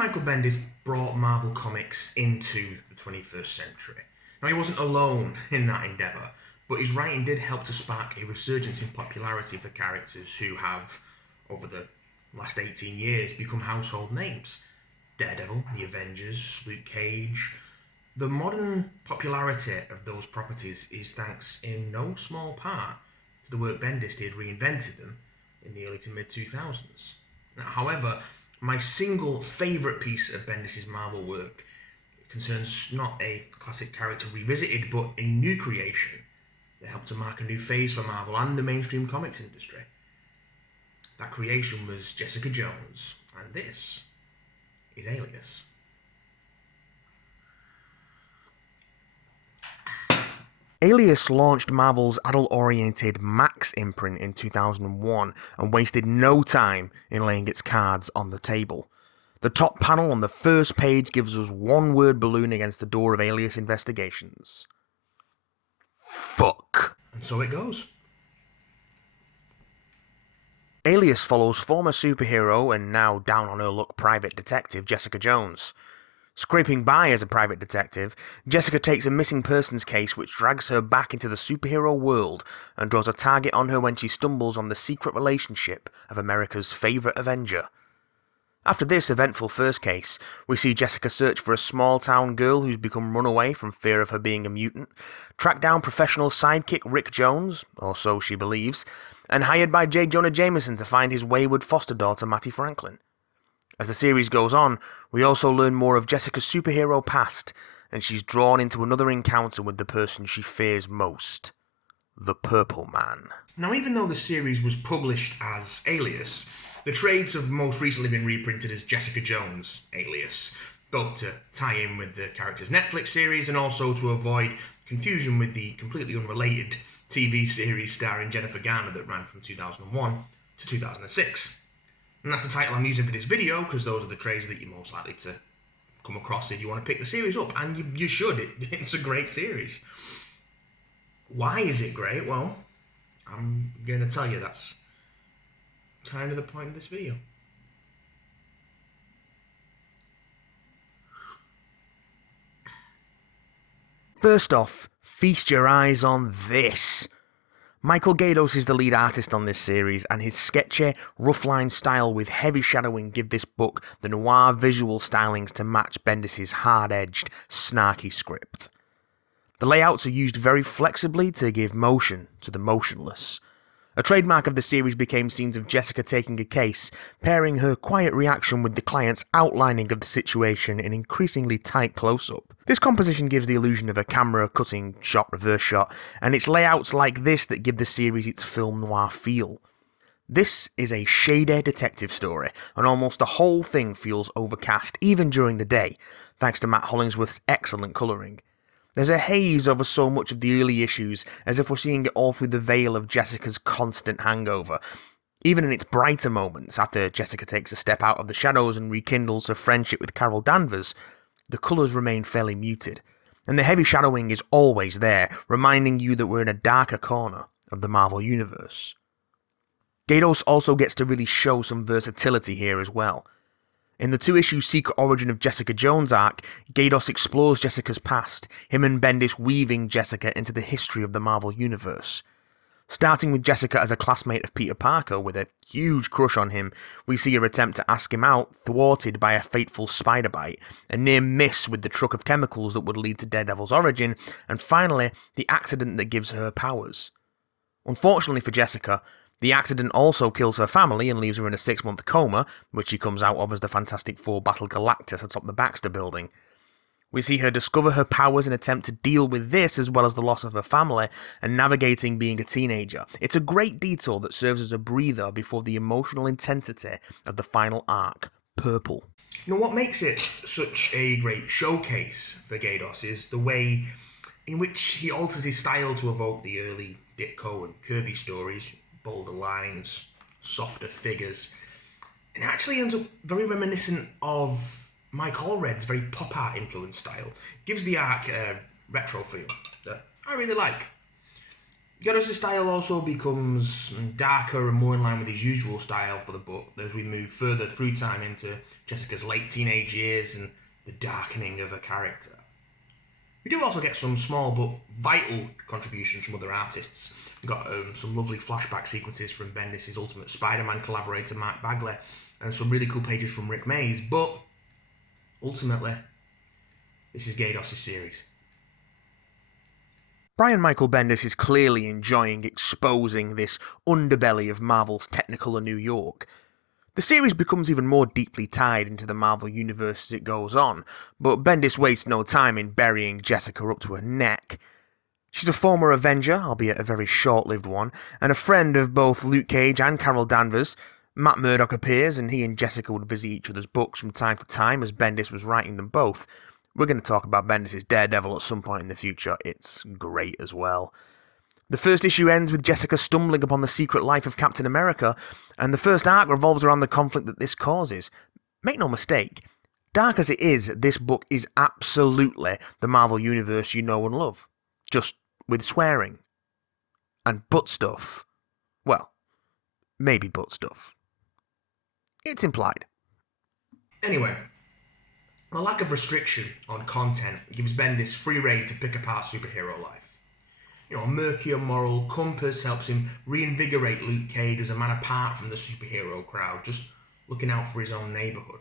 Michael Bendis brought Marvel Comics into the 21st century. Now, he wasn't alone in that endeavour, but his writing did help to spark a resurgence in popularity for characters who have, over the last 18 years, become household names. Daredevil, the Avengers, Luke Cage. The modern popularity of those properties is thanks in no small part to the work Bendis did reinventing them in the early to mid-2000s. Now, however, my single favourite piece of Bendis' Marvel work concerns not a classic character revisited, but a new creation that helped to mark a new phase for Marvel and the mainstream comics industry. That creation was Jessica Jones, and this is Alias. Alias launched Marvel's adult-oriented Max imprint in 2001 and wasted no time in laying its cards on the table. The top panel on the first page gives us one word balloon against the door of Alias investigations. Fuck. And so it goes. Alias follows former superhero and now down-on-her-luck private detective Jessica Jones. Scraping by as a private detective, Jessica takes a missing persons case which drags her back into the superhero world and draws a target on her when she stumbles on the secret relationship of America's favourite Avenger. After this eventful first case, we see Jessica search for a small-town girl who's become runaway from fear of her being a mutant, track down professional sidekick Rick Jones, or so she believes, and hired by J. Jonah Jameson to find his wayward foster daughter Mattie Franklin. As the series goes on, we also learn more of Jessica's superhero past, and she's drawn into another encounter with the person she fears most, the Purple Man. Now, even though the series was published as Alias, the trades have most recently been reprinted as Jessica Jones, Alias, both to tie in with the character's Netflix series and also to avoid confusion with the completely unrelated TV series starring Jennifer Garner that ran from 2001 to 2006. And that's the title I'm using for this video, because those are the trades that you're most likely to come across if you want to pick the series up, and you should. It's a great series. Why is it great? Well, I'm going to tell you. That's kind of the point of this video. First off, feast your eyes on this. Michael Gaydos is the lead artist on this series, and his sketchy, rough-line style with heavy shadowing give this book the noir visual stylings to match Bendis' hard-edged, snarky script. The layouts are used very flexibly to give motion to the motionless. A trademark of the series became scenes of Jessica taking a case, pairing her quiet reaction with the client's outlining of the situation in increasingly tight close-up. This composition gives the illusion of a camera cutting shot, reverse shot, and it's layouts like this that give the series its film noir feel. This is a shady detective story, and almost the whole thing feels overcast even during the day, thanks to Matt Hollingsworth's excellent colouring. There's a haze over so much of the early issues, as if we're seeing it all through the veil of Jessica's constant hangover. Even in its brighter moments, after Jessica takes a step out of the shadows and rekindles her friendship with Carol Danvers, the colours remain fairly muted, and the heavy shadowing is always there, reminding you that we're in a darker corner of the Marvel Universe. Gaydos also gets to really show some versatility here as well. In the two-issue Secret Origin of Jessica Jones arc, Gaydos explores Jessica's past, him and Bendis weaving Jessica into the history of the Marvel Universe. Starting with Jessica as a classmate of Peter Parker with a huge crush on him, we see her attempt to ask him out thwarted by a fateful spider bite, a near miss with the truck of chemicals that would lead to Daredevil's origin, and finally, the accident that gives her powers. Unfortunately for Jessica, the accident also kills her family and leaves her in a 6-month coma, which she comes out of as the Fantastic Four battle Galactus atop the Baxter Building. We see her discover her powers and attempt to deal with this as well as the loss of her family and navigating being a teenager. It's a great detour that serves as a breather before the emotional intensity of the final arc, Purple. You know, what makes it such a great showcase for Gaydos is the way in which he alters his style to evoke the early Ditko and Kirby stories, bolder lines, softer figures, and it actually ends up very reminiscent of Mike Allred's very pop art influenced style. It gives the arc a retro feel that I really like. Gaidos' style also becomes darker and more in line with his usual style for the book as we move further through time into Jessica's late teenage years and the darkening of her character. We do also get some small but vital contributions from other artists. We've got some lovely flashback sequences from Bendis' Ultimate Spider-Man collaborator Mark Bagley and some really cool pages from Rick Mays, but ultimately, this is Gaidos' series. Brian Michael Bendis is clearly enjoying exposing this underbelly of Marvel's Technicolor New York. The series becomes even more deeply tied into the Marvel universe as it goes on, but Bendis wastes no time in burying Jessica up to her neck. She's a former Avenger, albeit a very short-lived one, and a friend of both Luke Cage and Carol Danvers. Matt Murdock appears, and he and Jessica would visit each other's books from time to time as Bendis was writing them both. We're going to talk about Bendis' Daredevil at some point in the future. It's great as well. The first issue ends with Jessica stumbling upon the secret life of Captain America, and the first arc revolves around the conflict that this causes. Make no mistake, dark as it is, this book is absolutely the Marvel Universe you know and love. Just with swearing. And butt stuff. Well, maybe butt stuff. It's implied. Anyway, the lack of restriction on content gives Bendis free rein to pick apart superhero life. A murkier moral compass helps him reinvigorate Luke Cage as a man apart from the superhero crowd, just looking out for his own neighbourhood.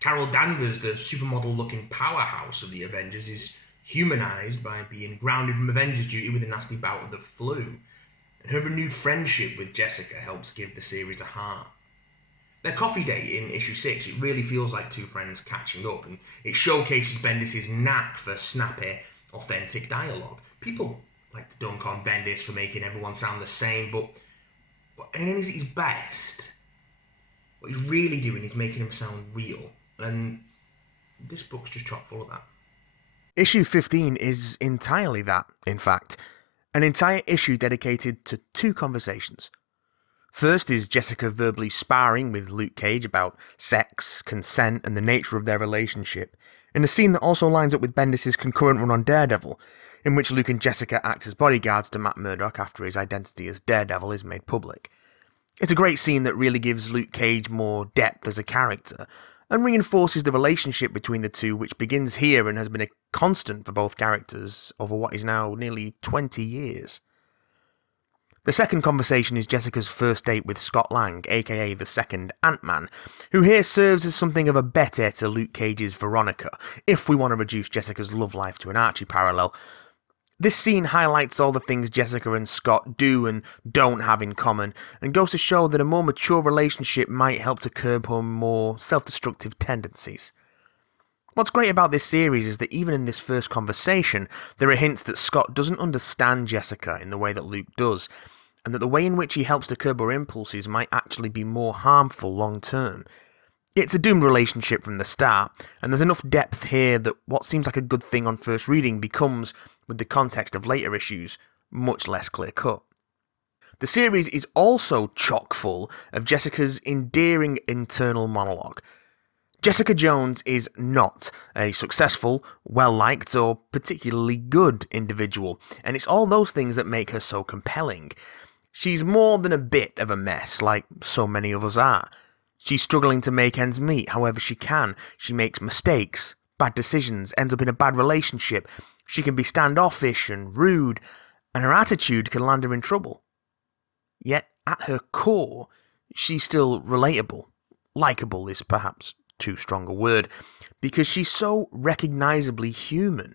Carol Danvers, the supermodel-looking powerhouse of the Avengers, is humanised by being grounded from Avengers duty with a nasty bout of the flu. And her renewed friendship with Jessica helps give the series a heart. Their coffee date in issue 6, it really feels like two friends catching up, and it showcases Bendis' knack for snappy, authentic dialogue. People like to dunk on Bendis for making everyone sound the same, but when he's at his best, what he's really doing is making him sound real, and this book's just chock full of that. Issue 15 is entirely that, in fact. An entire issue dedicated to two conversations. First is Jessica verbally sparring with Luke Cage about sex, consent, and the nature of their relationship, in a scene that also lines up with Bendis' concurrent run on Daredevil, in which Luke and Jessica act as bodyguards to Matt Murdock after his identity as Daredevil is made public. It's a great scene that really gives Luke Cage more depth as a character, and reinforces the relationship between the two, which begins here and has been a constant for both characters over what is now nearly 20 years. The second conversation is Jessica's first date with Scott Lang, aka the second Ant-Man, who here serves as something of a better to Luke Cage's Veronica, if we want to reduce Jessica's love life to an Archie parallel. This scene highlights all the things Jessica and Scott do and don't have in common, and goes to show that a more mature relationship might help to curb her more self-destructive tendencies. What's great about this series is that even in this first conversation, there are hints that Scott doesn't understand Jessica in the way that Luke does, and that the way in which he helps to curb her impulses might actually be more harmful long term. It's a doomed relationship from the start, and there's enough depth here that what seems like a good thing on first reading becomes, with the context of later issues, much less clear-cut. The series is also chock full of Jessica's endearing internal monologue. Jessica Jones is not a successful, well-liked, or particularly good individual, and it's all those things that make her so compelling. She's more than a bit of a mess, like so many of us are. She's struggling to make ends meet however she can. She makes mistakes, bad decisions, ends up in a bad relationship. She can be standoffish and rude, and her attitude can land her in trouble. Yet, at her core, she's still relatable. Likeable is perhaps too strong a word, because she's so recognisably human.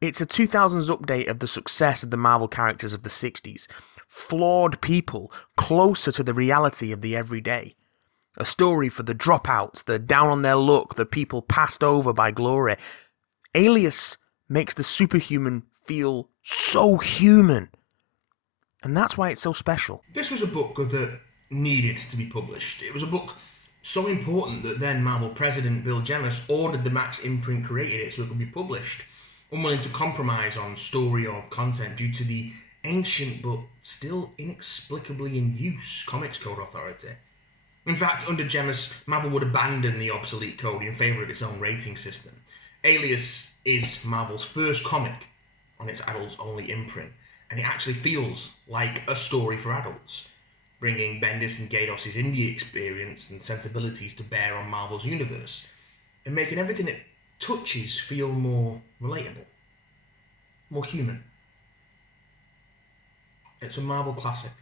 It's a 2000s update of the success of the Marvel characters of the 60s. Flawed people closer to the reality of the everyday. A story for the dropouts, the down on their luck, the people passed over by glory. Alias makes the superhuman feel so human. And that's why it's so special. This was a book that needed to be published. It was a book so important that then Marvel president Bill Jemas ordered the Max imprint created it so it could be published, unwilling to compromise on story or content due to the ancient but still inexplicably in use Comics Code Authority. In fact, under Jemas, Marvel would abandon the obsolete code in favour of its own rating system. Alias is Marvel's first comic on its adults-only imprint, and it actually feels like a story for adults, bringing Bendis and Gaydos' indie experience and sensibilities to bear on Marvel's universe, and making everything it touches feel more relatable, more human. It's a Marvel classic,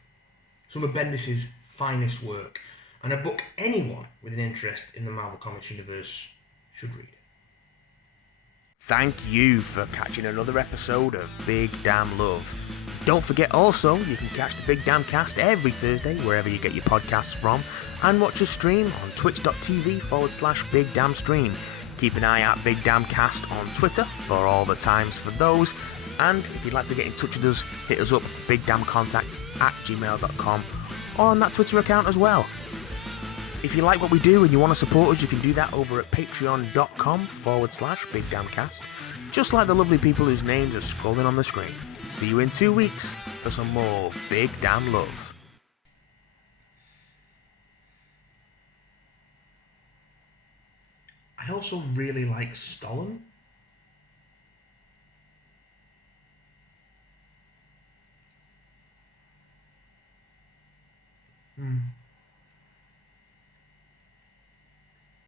some of Bendis' finest work, and a book anyone with an interest in the Marvel Comics universe should read. Thank you for catching another episode of Big Damn Love. Don't forget also, you can catch the Big Damn Cast every Thursday wherever you get your podcasts from, and watch us stream on twitch.tv/Big Damn Stream. Keep an eye out Big Damn Cast on Twitter for all the times for those, and if you'd like to get in touch with us, hit us up bigdamncontact@gmail.com or on that Twitter account as well. If you like what we do and you want to support us, you can do that over at patreon.com/Big Damn Cast, just like the lovely people whose names are scrolling on the screen. See you in 2 weeks for some more Big Damn Love. I also really like Stollen.